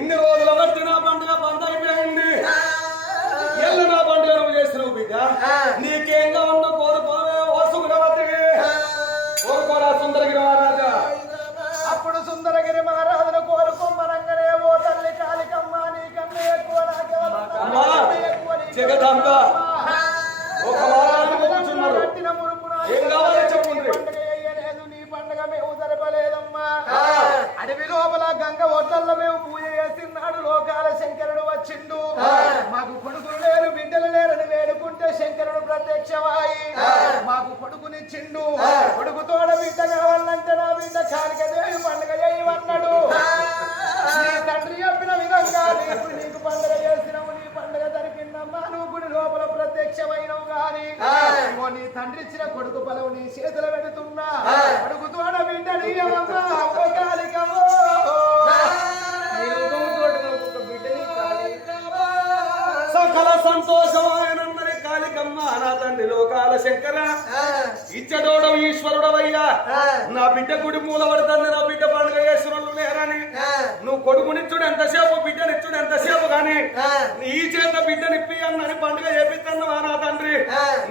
ఇన్ని రోజుల బట్టి నా పండుగ బంద్ అయిపోయింది. ఎల్ల నా పండుగ నువ్వు చేసినావు బిడ్డ. నీకేంగా ఉన్న కోరుకోవే ఓ కోరుకోరా సుందరగిరి మహారాజా. అప్పుడు సుందరగిరి మహారాజును కోరుకోమనంగానే ఓ తల్లి కాళికమ్మ నీకన్నా ఎక్కువ? జగదాంబ, ఒక వారానికి కూర్చున్నారు. ఏం కావాలో చెప్పుండ్రి. పండుగ మేము జరపలేదమ్మా. అడవి లోపల గంగ ఒడ్లల్ల మేము శంకరుడు వచ్చిండు. మాకు కొడుకులు లేరు బిడ్డలు లేరని వేడుకుంటే శంకరుడు ప్రత్యక్షమాయి మాకు కొడుకునిచ్చిండు. కొడుకు తోడ బిడ్డ కావాలంటే నా బిడ్డ కాలిక దేవి పండుగ చేయమన్నాడు. తండ్రి చెప్పిన విధంగా నీకు నీకు పండుగ చేసినావు నీ పండుగ జరిగిందమ్మా. నువ్వు గుడి లోపల ప్రత్యక్షమైనవు గాని. నీ తండ్రి ఇచ్చిన కొడుకు పొలవు నీ చేతులు పెడుతున్నా. కొడుకు తోడ బిడ్డ నీ సంతోషమాయనందరి కాళికమ్మ నా తండ్రి లోకాల శంకర. ఇచ్చడోడవు ఈశ్వరుడవయ్యా. నా బిడ్డ గుడి మూల పడుతుంది నా బిడ్డ పండుగ చేసిన లేరని. నువ్వు కొడుకునిచ్చుడు ఎంతసేపు బిడ్డనిచ్చుడు ఎంతసేపు గాని ఈ చేత బిడ్డనిప్పి అన్నని పండుగ చేపిస్తున్నావా నా తండ్రి.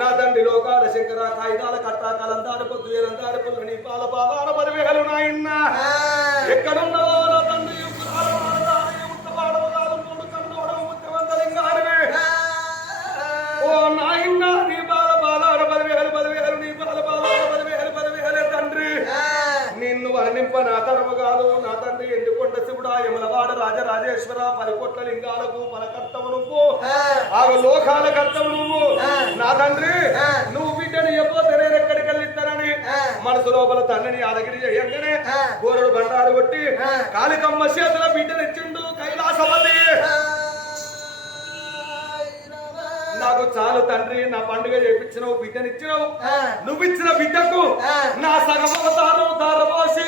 నా తండ్రి లోకాల శంకర కాగితాల కట్ట కలంతాడు పొద్దు ఏలంతాడు పొల్లు నీ పాల పాదాల పదివేలు నాయన్న. ఎక్కడున్నావో రాజరాజేశ్వర పరికొట్ల లింగాలకు పలకర్తవు నువ్వు. ఆ. లోకాల కర్తవు నువ్వు. నా తండ్రి నువ్వు బిడ్డని ఎప్పుడు నేను ఎక్కడికి వెళ్ళిస్తానని. మనసు లోపల తండ్రిని యాదగిరి చేయంగానే గోరడు బండారు కొట్టి కాళికమ్మ చేతుల బిడ్డని ఇచ్చిండు కైలాసపతి. నాకు చాలు తండ్రి నా పండుగ చేపించినవు బిడ్డనిచ్చినవు. నువ్వు ఇచ్చిన బిడ్డకు నా సగమవతారం ధారపోసి.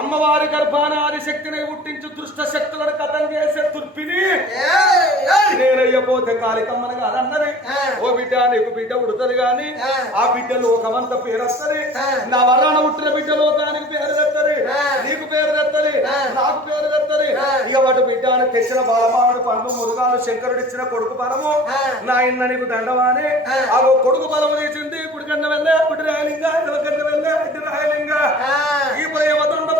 అమ్మవారి గర్భాన ఆది శక్తిని పుట్టించు దుష్ట శక్తులను కథం చేసే తుర్పిని నేనయ్యపోతే కాలికమ్మని కాదన్నది ఓ బిడ్డ నీకు బిడ్డ ఉడుతుంది గాని ఆ. బిడ్డ లోకమంత పేరొస్తుంది నా వరాన పుట్టిన బిడ్డ లోకానికి పేరు తెత్తది. నీకు పేరు తెత్తది. నాకు పేరు తెత్తది. ఇక వాటి బిడ్డ అని తెచ్చిన బాలమానుడు పండు మురుగాలు శంకరుడు ఇచ్చిన కొడుకు బలము. నా ఇన్న నీకు దండవాని. ఆ. కొడుకు బలము తీసింది ఇప్పుడు కన్నా వెళ్ళే ఇప్పుడు రాయలింగా ఇరవై కన్నా వెళ్ళే ఇటు రాయలింగా. ఈ పురుగులు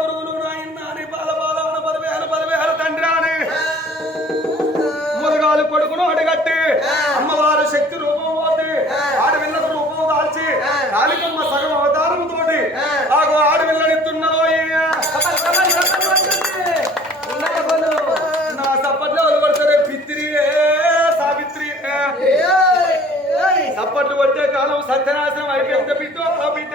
సత్యనాశనం అయిపోయింది బిడ్డ బిడ్డ.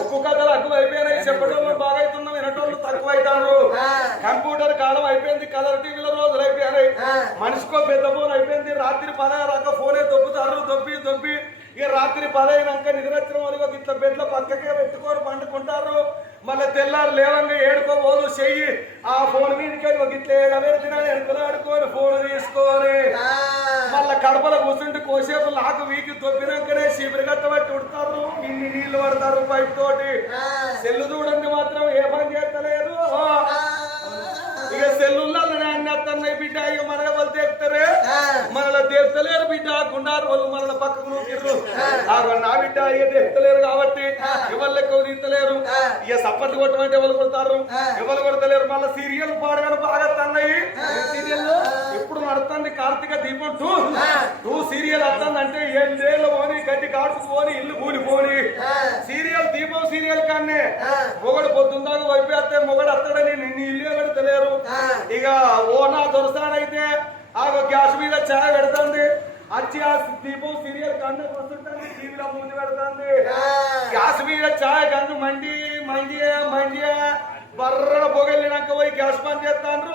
ఉప్పు కథలు అక్కువ అయిపోయినాయి చెప్పటోళ్ళు బాగా అవుతున్నాం వినటోళ్ళు తక్కువ అవుతారు కంప్యూటర్ కాలం అయిపోయింది కలర్ టీవీలో రోజులు అయిపోయినాయి. మనిషికో పెద్ద ఫోన్ అయిపోయింది రాత్రి పదహారాక ఫోనే దొబ్బుతారు దొబ్బి దొబ్బి ఇక రాత్రి పదైనాక నిద్రచ్చిన వాళ్ళు ఇట్లా బెడ్ల పక్కకే పెట్టుకొని పండుకుంటారు. మళ్ళీ తెల్లారు లేవంగా ఏడుకోబోదు చెయ్యి. ఆ ఫోన్ మీదకి ఒక ఇట్లా ఎడుకులాడుకొని ఫోన్ తీసుకొని మళ్ళా కడపలో కూర్చుంటే కోసేపు లాకు వీకి దొబ్బినాకనే శిబిరి కట్టబట్టి ఉడతారు. ఇన్ని నీళ్ళు పడతారు పైప్ తోటి సెల్లు చూడండి మాత్రం ఏ పని చేస్తలేదు. ఇక సెల్లుల్లో అన్ని అత్తన్నాయి బిడ్డ ఇక మనల వాళ్ళు తెస్తారే మనలో తెస్తలేరు బిడ్డ. గుండారు వాళ్ళు మనల పక్కకు నూకిర్రు. ఆ. నా బిడ్డ ఇక తెస్తలేరు కాబట్టి ఎవరు తీస్తలేరు ఇక సప్పట్లు కొట్టమంటే ఎవరు కొడతారు? ఎవరు కొడతలేరు? మళ్ళీ సీరియల్ పాడగానే బాగా తన్నాయి. సీరియల్ ఇప్పుడు నడుస్తుంది? కార్తీక దీపం టూ. టూ సీరియల్ వస్తుంది అంటే ఏళ్ళేళ్ళు పోని గడ్డి కాడుకు పోని ఇల్లు కూలిపోని సీరియల్ దీపం సీరియల్ కాన్నే. మొగడు పొద్దుందాక వైపేస్తే మొగడు అత్తడని నిన్ను ఇల్లు పెడతలేరు. ఇక ఓ నా దొరసానైతే ఆ గ్యాస్ మీద ఛాయ్ పెడుతుంది. వచ్చి ఆ దీపం సీరియల్ కన్ను వస్తుంటుంది టీవీలో ముందు పెడుతుంది. గ్యాస్ మీద ఛాయ్ గంజు మండి మండి మండి బర్రన పొగెళ్ళినాక పోయి గ్యాస్ పని చేస్తాను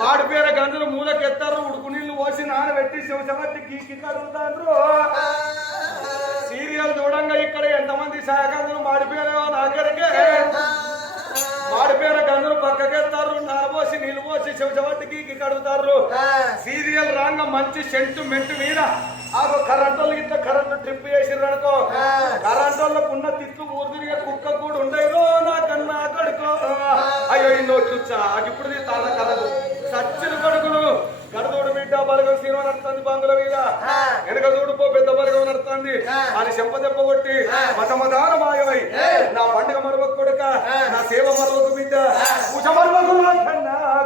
మాడిపేర గంజులు మూలకెత్తారు ఉడుకు నీళ్ళు పోసి నానబెట్టి శివశమట్టి గీకి కడుగుతాండ్రు సీరియల్ చూడంగా ఇక్కడ ఎంతమంది శాఖలు మాడిపోయారో నాగరికే మాడిపోయిన గంజులు పక్కకెత్తారు నానబోసి నీళ్ళు పోసి శివశమట్టి ఎందుకు అడుగుతారు. సీరియల్ రాంగ మంచి సెంటు మెంట్ మీద కరెంట్ వాళ్ళు ఇంత కరెంట్ ట్రిప్ చేసిర్రు అనుకో. కరెంట్ వాళ్ళకు ఉన్న తిట్లు ఊరిదిరిగా కుక్క కూడా ఉండేదో నాకన్నా కడుకో. అయ్యో ఈ నోట్లు ఇప్పుడు తాత కరెంట్ సచ్చిన కొడుకులు. గడదోడు బిడ్డ బలగం సినిమా నడుతుంది బంగుల మీద. వెనక చూడుపో పెద్ద బలగం నడుతుంది అని చెంప దెబ్బ కొట్టి మతమదాన మాయమై. నా పండుగ మరవకు కొడుక నా సేవ మరవకు బిడ్డ. పూజ మరవకు కన్నా.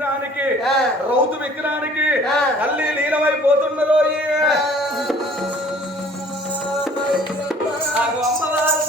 విగ్రహానికి రౌతు విగ్రహానికి తల్లి లీనమైపోతున్నదో అమ్మవారు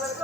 let's go.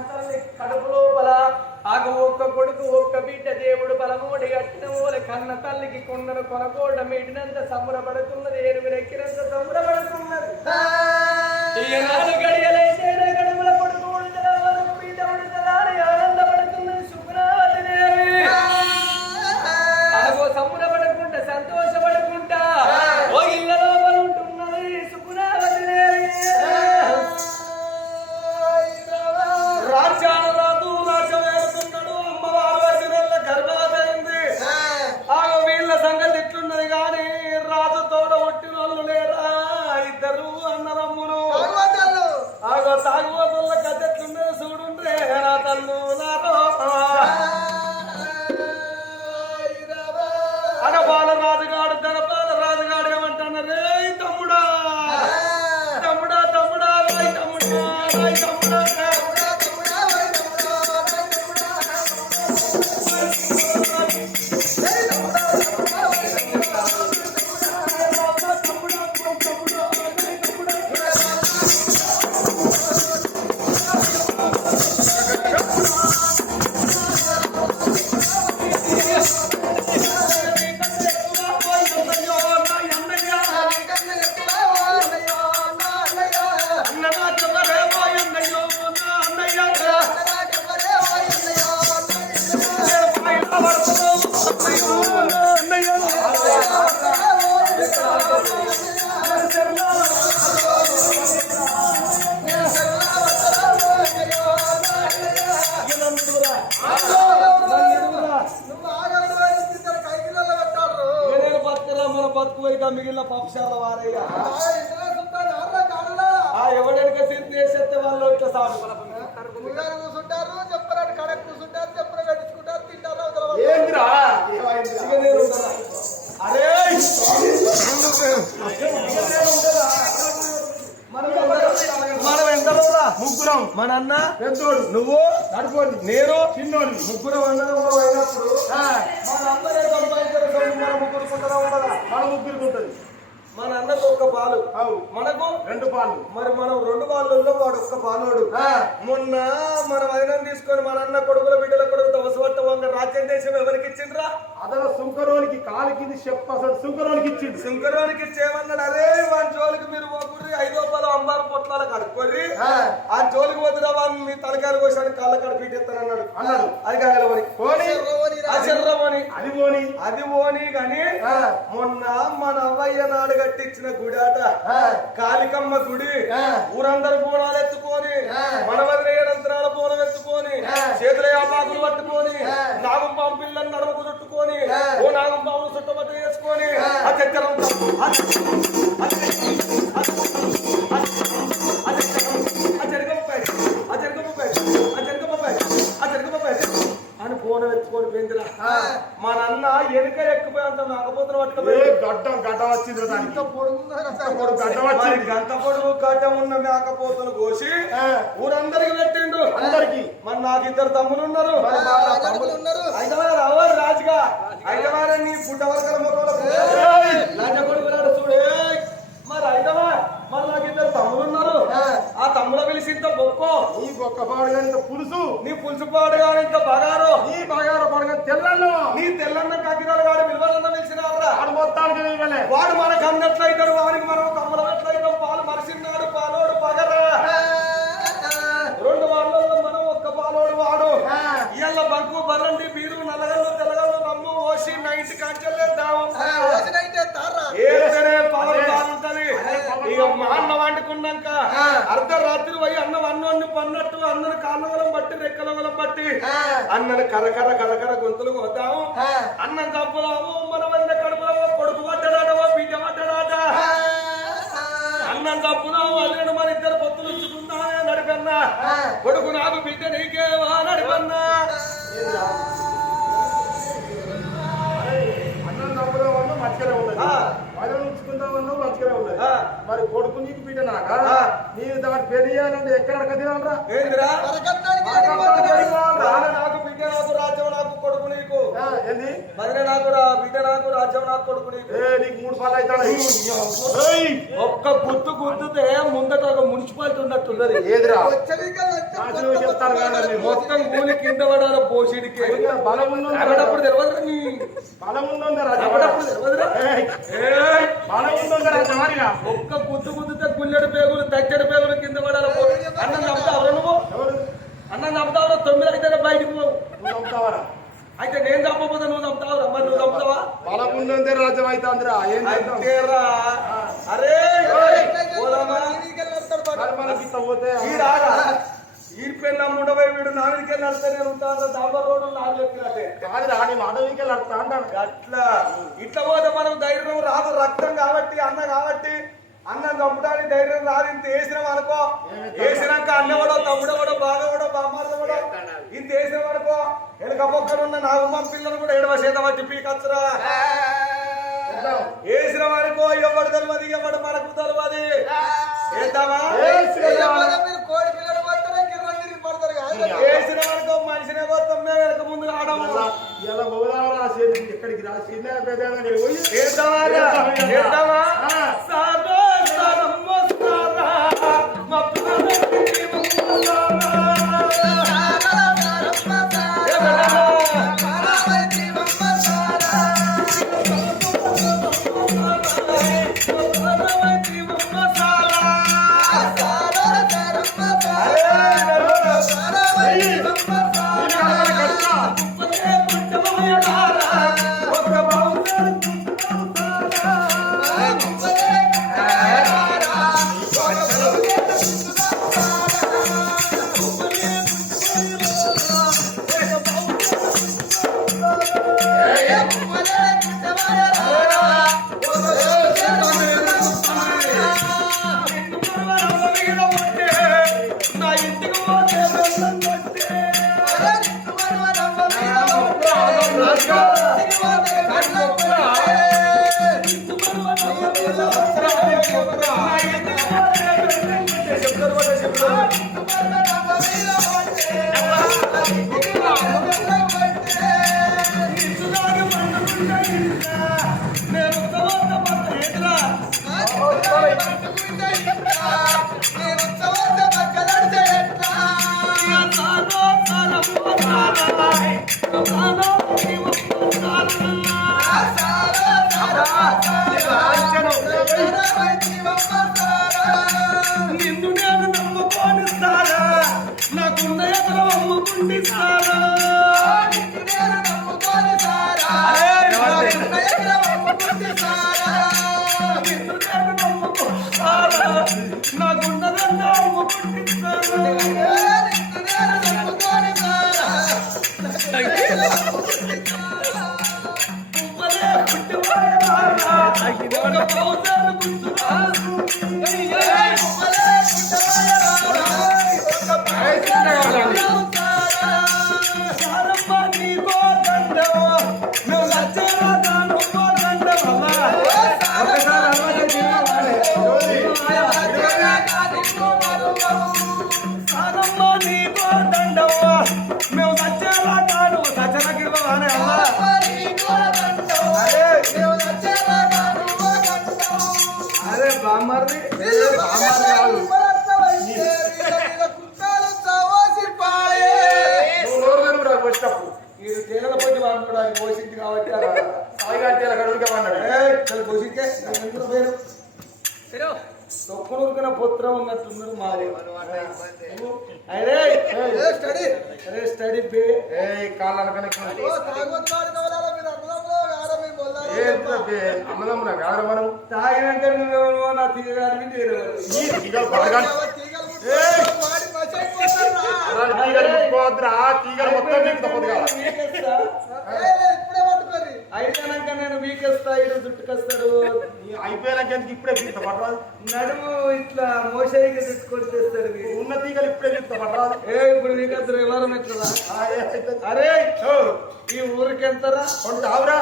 తల్లి కడుపులో బల ఆగ ఒక్క కొడుకు ఒక్క బిడ్డ దేవుడు బలమోడి అట్టిన కన్న తల్లికి కొండను కొనకోడ మీడినంత సంబరపడ వాళ్ళు ఇట్లా చెప్పరా కట్టించుకుంటారు తింటారు అరే! మనం ఎంతరా ముగ్గురం. మన అన్న? పెద్దోడు. నువ్వు? నడుకోండి. నేను? చిన్నోడు ముగ్గురం అన్నదమ్ములు అయినప్పుడు మన అందరూ సంపాదించారు మన ముగ్గురుకుంటారా ఉండదా మన ముగ్గురుకుంటుంది మన అన్నకు ఒక్క పాలు. మనకు? రెండు పాలు. మరి మనం రెండు పాలలో వాడు ఒక్క పాలోడు. మొన్న మన వైనం తీసుకొని మన అన్న కొడుకుల బిడ్డల కొడుకు దవసవట్ట వంగ రాజ్యం దేశం ఎవరికి ఇచ్చిండ్రా? అదన సుంకరోనికి కాలు కింది చెప్పు అసలు సుంకరోనికి ఇచ్చిండు. శంకరానికి ఇచ్చేమన్నాడు అరే వాని జోలికి మీరు పోకుర్రి. ఐదో పదో అంబారు పొట్లాల కడుక్కోర్రి. ఆ. జోలికి పోతున్నా వాడిని మీ తలకాయలు కోసానికి కాళ్ళ కాడ పీటెత్తానన్నాడు అన్నాడు. అది కాగలవని అది పోని. అది పోని గాని ఆ. మొన్న మన అవ్వయ్య నాడు కట్టించిన గుడాట. కాళికమ్మ గుడి. ఊరందరు బోనాలు ఎత్తుకొని ఆ. మన వదిన ఏడంతరాల బోనం ఎత్తుకొని. చేతుల యాపాకులు పట్టుకొని. నాగం పాము పిల్లని నడుముకు చుట్టుకొని. ఓ నాగం పాములు చుట్టబట్ట వేసుకొని ఆ. ఆ మా నాన్న ఎనుక ఎక్కిపోయేంత నాకపోతున్న ఏ పట్టుకపోయి గడ్డం గడ్డం వచ్చింది ఇంత పొడుగు గడ్డం మరి వచ్చింది గంట పొడుగు గడ్డం ఉన్న మేకపోతులు కోసి ఆ. ఊరందరికి పెట్టిండు అందరికి. మరి నాకు ఇద్దరు తమ్ములు ఉన్నారు. హైదరాబాద్ రావాలి రాజుగా. హైదరాబాద్ నీ పుట్ట వర్గల మొక్కలో ఏయ్! లంచ కొడుకున్నాడు చూడు ఏయ్! మరి హైదరాబాద్ మరి నాకు ఇద్దరు తమ్ములు ఉన్నారు ఆ. ఆ తమ్ముడ పిలిచి ఇంత బొక్కో. నీకు ఒక్క పాడు కానీ ఇంత పులుసు. నీ పులుసు పాడు కానీ ఇంత బగారో. నీ బగార పడగా తెల్లన్ను. నీ తెల్లన్న కాకినాడ గాడు విలువలంద పిలిచినారా ఆడు మొత్తానికి వాడు మనకు అన్నట్లయితాడు వాడికి మనం తమ్ముడు పాలు మరిసిన్నాడు పాలోడు పగరా. రెండు వాళ్ళలో మనం ఒక్క పాలోడు వాడు. ఇళ్ళ బంకు బర్రండి బీరు నల్లగల్లు తెల్లగల్లు రమ్ము ఓసి నైట్ కంచెల్లేద్దాం రోజునైతే ఇక మా అన్న వండుకున్నాక అర్ధరాత్రి పోయి అన్నం అన్నోన్ని పన్నట్టు అన్నను కాళ్ళవలం బట్టి రెక్కలవలం బట్టి అన్నను కరకర కరకర గొంతులు కొద్దాం అన్నం చంపుదాము మన వల్ల కడుపులో కొడుకు పడ్డాడట బిడ్డ పడ్డాడట. అన్నం చంపుదాము అల్లుడు మన ఇద్దరు పొత్తులు ఉంచుకుందామే నడిపన్నా. కొడుకు నాకు బిడ్డ నీకేవా నడిపన్నా. అన్నం ఉన్న మంచిగానే ఉన్నది. ఉన్నావు మంచిగానే ఉన్నది. మరి కొడుకు నీకు బిడ్డ నాక ఆ. నీవు దాన్ని పెళ్ళి చేయాలంటే ఎక్కడ అడగదిరా ఏందిరా? వరకట్నానికి రాను నాకు బిడ్డ నాకు రాజ్యం నాకు కొడుకు నీకు. ఏంది? మదిన నాకు రా బిడ్డ నాకు రాజ్యం నాకు కొడుకు నీకు. ఏ నీకు మూడు పాలు అవుతాడు? ఒక్క గుర్తు గుర్తుతే ముందట ఒక మున్సిపాలిటీ ఉన్నట్టున్నది. ఏదిరా? మొత్తం కూలి కింద పడాల పోషిడికి బలం ఉందా అక్కడప్పుడు తెలియదు నీ? బలం ఉందా తెలియదురా ఒక్క గుర్తు గుర్తుతే గుల్లెడు పేగులు తచ్చడి పేగులు కింద పడాల అన్నం చంపుతావు నువ్వు? అన్నం చంపుతావు తొమ్మిది అయితే బయటికి పోవు అయితే నేను చంపకపోతే నువ్వు చంపుతావురా మరి నువ్వు చంపుతావా బలం ఉందంటే రాజ్యం అవుతుందిరా ఏం అంతేరా అరే పోతే ఈ రారా ఈ పెళ్ళ ఉండబోయి వీడు నాలుగుకే నడితే నేను ఉంటాను డాబర్ రోడ్డు నాలుగు చెప్పినట్టే కాదురా నీ అడవికి అడతా అంటాను. అట్లా. ఇట్లా పోతే మనం ధైర్యం రాదు రక్తం కాబట్టి అన్న కాబట్టి అన్నం చంపడానికి ధైర్యం రాదు. ఇంత వేసినాం అనుకో వేసినాక అన్న కూడా తమ్ముడు కూడా బాగా కూడా బామ్మారు కూడా. ఇంత వేసినాం అనుకో ఉన్న నాగమ్మ పిల్లలు కూడా ఏడవ చేత పట్టి పీకచ్చురా. వేసిన అనుకో ఎవడు తెలియదు ఎవడు మనకు తెలియదు. నిన్ను నేను నమ్ముకోను సారా. నాకున్న ఎక్కడ అమ్ముకుంది సారా. నిన్ను నేను నమ్ముకోను సారా నాకున్న ఎక్కడ అమ్ముకుంది సారా. నిన్ను నేను నమ్ముకో సారా. నాకు పుత్రం ఉన్నట్టున్నారు మా అరే స్టడీ. కాళ్ళు మనం? తాగినాక నువ్వేమో నా తీగలు మొత్తం నీకు తప్పదు కదా. అయిపోయాక నేను వీకేస్తా ఇటు జుట్టుకొస్తాడు ఎందుకు ఇప్పుడే పీకుతా పట్టరాదు నడుము ఇట్లా మోసైకి వీడు. ఉన్న తీగలు ఇప్పుడే పీకుతా పట్టరాదు ఏ ఇప్పుడు వీకేస్తారు ఎవరు ఎట్లా ఆ, ఏమైతే? అరే ఈ ఊరికి ఎంతరా కొంటావురా?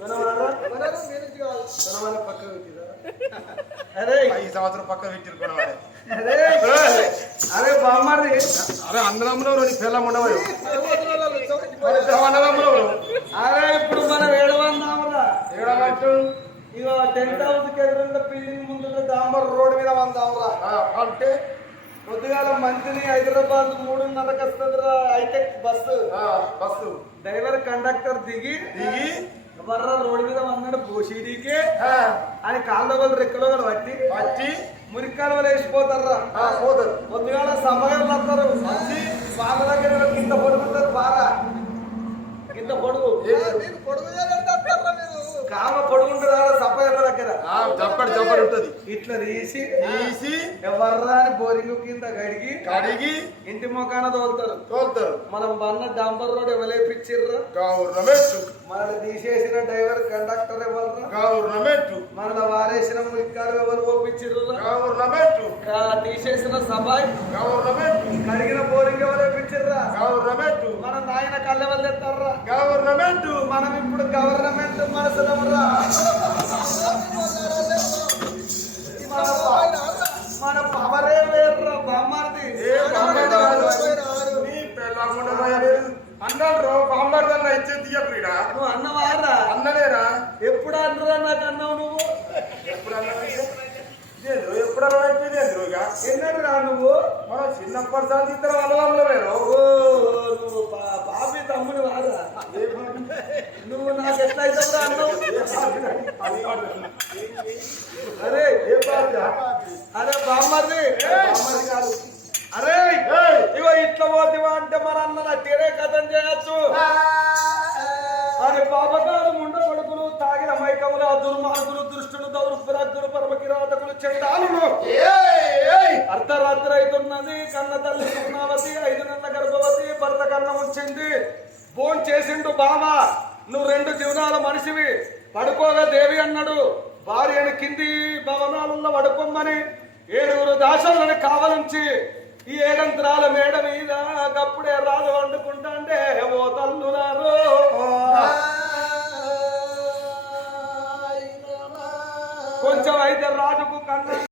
కొనవాలా? కొనవాలా పక్కకు పెట్టిరా? అరే ఈ సంవత్సరం పక్క పెట్టిరు కొనవాడే. అరే ఏయ్, అరే బామ్మది అరే అన్నదమ్ములు నీ పిల్లం ఉండవు అరే ఇప్పుడు మనం ఏడవందామురా. ఇగో టెంట్ హౌస్ ఎదురున్న బిల్డింగ్ ముందు డాంబర్ రోడ్ మీద వందామురా. అంటే? పొద్దుగాల మంత్రి హైదరాబాద్ మూడున్నరకు వస్తుందిరా hitech bus bus. Driver conductor దిగి దిగి. వర్ర రోడ్ మీద వన్నాడు బోషిడీకి. ఆ, అని కాళ్ళ వాళ్ళు రెక్కలో కూడా పట్టి. వచ్చి మురికాలు వేసిపోతారా ఆ, పోతారు. పొద్దుగాల సమయం వస్తారు వాళ్ళ దగ్గర కింద పడుకుంటారు బాగా. కింద పొడుగు. కామ పొడుగుంటారా సఫాయిల దగ్గర. చప్పటి చప్పటి ఉంటది. ఇట్లా తీసి తీసి ఎవర్రా అని బోరింగ్ కింద కడిగి కడిగి ఇంటి మొఖాన తోలుతారు. తోలుతారు. మనం బన్న డాంబర్ రోడ్ ఎవలేపిచ్చిర్రా గౌరనమెట్టు మనల్ని తీసేసిన డ్రైవర్ కండక్టర్ ఎవర్రా గౌరనమెట్టు మనల్ని వారేసిన మురికాలు ఎవరు పోపించిర్రా గౌరనమెట్టు తీసేసిన సభాయ్? గౌరనమెట్టు కడిగిన బోరింగ్ ఎవలేపిచ్చిర్రా గౌరనమెట్టు మన నాయన కళ్ళెవలు తెస్తారా గౌరనమెట్టు మనం ఇప్పుడు గవర్నమెంట్ మనసులమరా. మన మన పవరే వేర్రా కాదు. నీ పిల్లం ఉండదు అన్నాడు బామ్మర్దన్న ఇచ్చే తీయకుడా నువ్వు అన్నవారా అన్ననేరా ఎప్పుడు అన్నరా నాకు అన్నావు నువ్వు? ఎప్పుడు అన్నా ఇదేంద్రు ఎప్పుడు అన్నా ఇదేంద్రు ఇక? ఎన్నడు రా నువ్వు? మనం చిన్నప్పటి సార్ ఇద్దరు ఓ నువ్వు పాపి తమ్ముడు వారా నువ్వు నాకు ఎట్లా అవుతావురా అన్నావు? కన్న తల్లి సుగుణావతి ఐదు నెలల గర్భవతి భర్త కన్న ఉంచింది. ఫోన్ చేసిండు బావ. నువ్వు రెండు జీవనాల మనిషివి. పడుకోగా దేవి అన్నాడు. భార్యను కింది భవనాలలో పడుకోమని ఏడుగురు దాసరులను కావలించి ఈ ఏడంతరాల మేడ మీద గప్పుడే రాజు వండుకుంటాండే ఓ తల్లులారో. కొంచెం అయితే రాజుకు కన్న